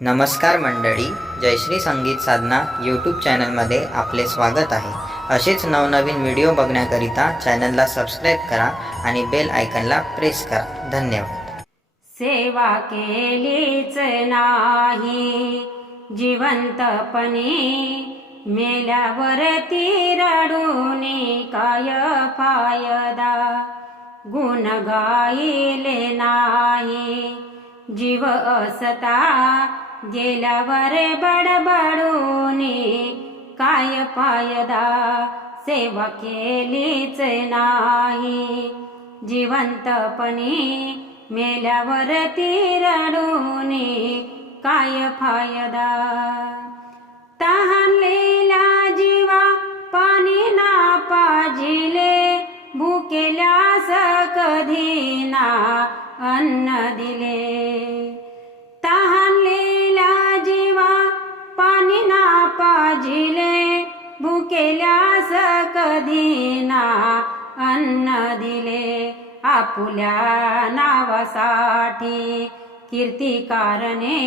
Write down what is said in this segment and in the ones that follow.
नमस्कार मंडळी, जयश्री संगीत साधना यूट्यूब चॅनलमध्ये आपले स्वागत आहे। असेच नवनवीन व्हिडिओ बघण्याकरिता चॅनलला सबस्क्राईब करा आणि बेल आयकॉनला प्रेस करा। धन्यवाद। सेवा केलीच नाही जिवंतपणी, मेल्यावरती रडूनी काय फायदा। गुण गायले नाही जीव असता, गेल्यावर बडबडूनी काय फायदा। सेवा केलीच नाही जिवंतपणी, मेल्यावरती रडूनी काय फायदा। तहानलेल्या जीवा पाणी ना पाजिले, भुकेल्यास कधी ना अन्न दिले। तहानलेल्या जीवा पाणी ना पाजिले, भुकेल्यास कधी ना अन्न दिले। आपुल्या नावासाठी कीर्तिकारणे,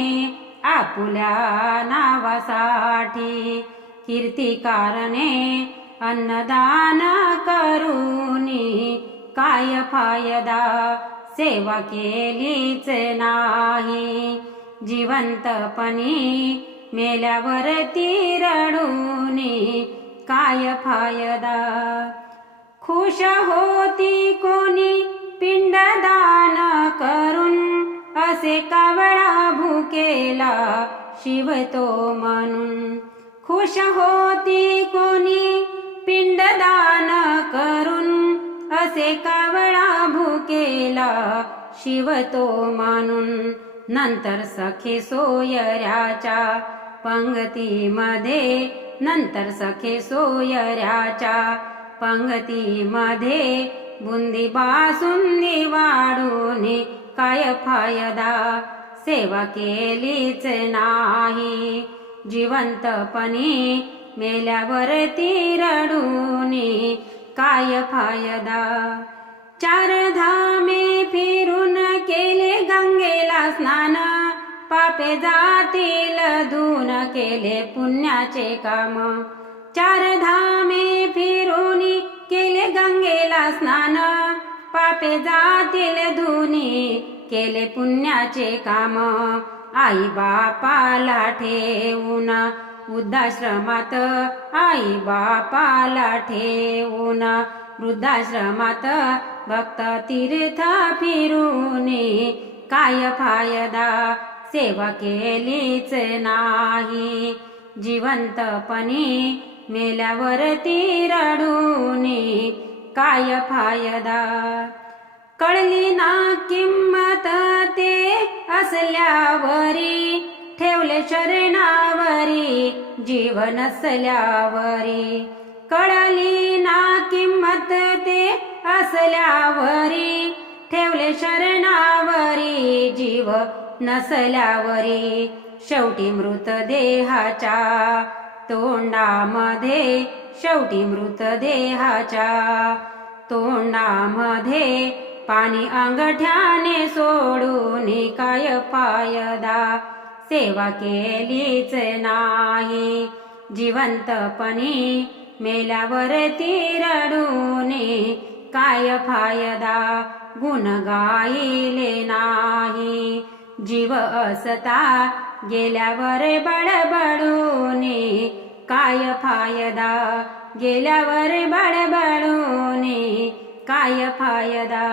आपुल्या नावासाठी कीर्तिकारणे, अन्नदान करूनी काय फायदा। सेवा केलीच नाही जिवंतपणी, मेल्यावरती रडूनी काय फायदा। खुश होती कोणी पिंडदान करून, असे कावळा भुकेला शिवतो म्हणून। खुश होती कोणी पिंडदान करून, असे कावळा भुकेला शिवतो म्हणून। नंतर सखे सोयऱ्याच्या पंगतीमध्ये, नंतर सखे सोयऱ्याच्या पंगतीमध्ये, बुंदी बासुंदी वाढून काय फायदा। सेवा केलीच नाही जिवंतपणी, मेल्यावरती रडूनी काय फायदा। चार धामे फिरून केले गंगेला स्नान, पापे जातील धुऊन केले पुण्याचे काम। चार धामे फिरून केले गंगेला स्नान, पापे जातील धुनी केले पुण्याचे काम। आई बापाला ठेवून वृद्धाश्रमात, आई बापाला ठेवून वृद्धाश्रमात, भक्त तीर्थ फिरूनी काय फायदा। सेवा केलीच नाही जिवंतपणी, मेल्यावरती रडूनी काय फायदा। कळली ना किंमत ते असल्यावरी, ठेवले शरणावरी जीव नसल्यावरी। कळली ना किंमत ते असल्यावरी, ठेवले शरणावरी जीव नसल्यावरी। शेवटी मृतदेहाच्या तोंडामध्ये, शेवटी मृतदेहाच्या तोंडामध्ये, पाणी अंगठ्याने सोडून काय फायदा। सेवा केलीच नाही जिवंतपणी, मेल्यावरती रडूनी काय फायदा। गुण गायले नाही जीव असता, गेल्यावर बडबडूनी काय फायदा। गेल्यावर बडबडूनी काय फायदा।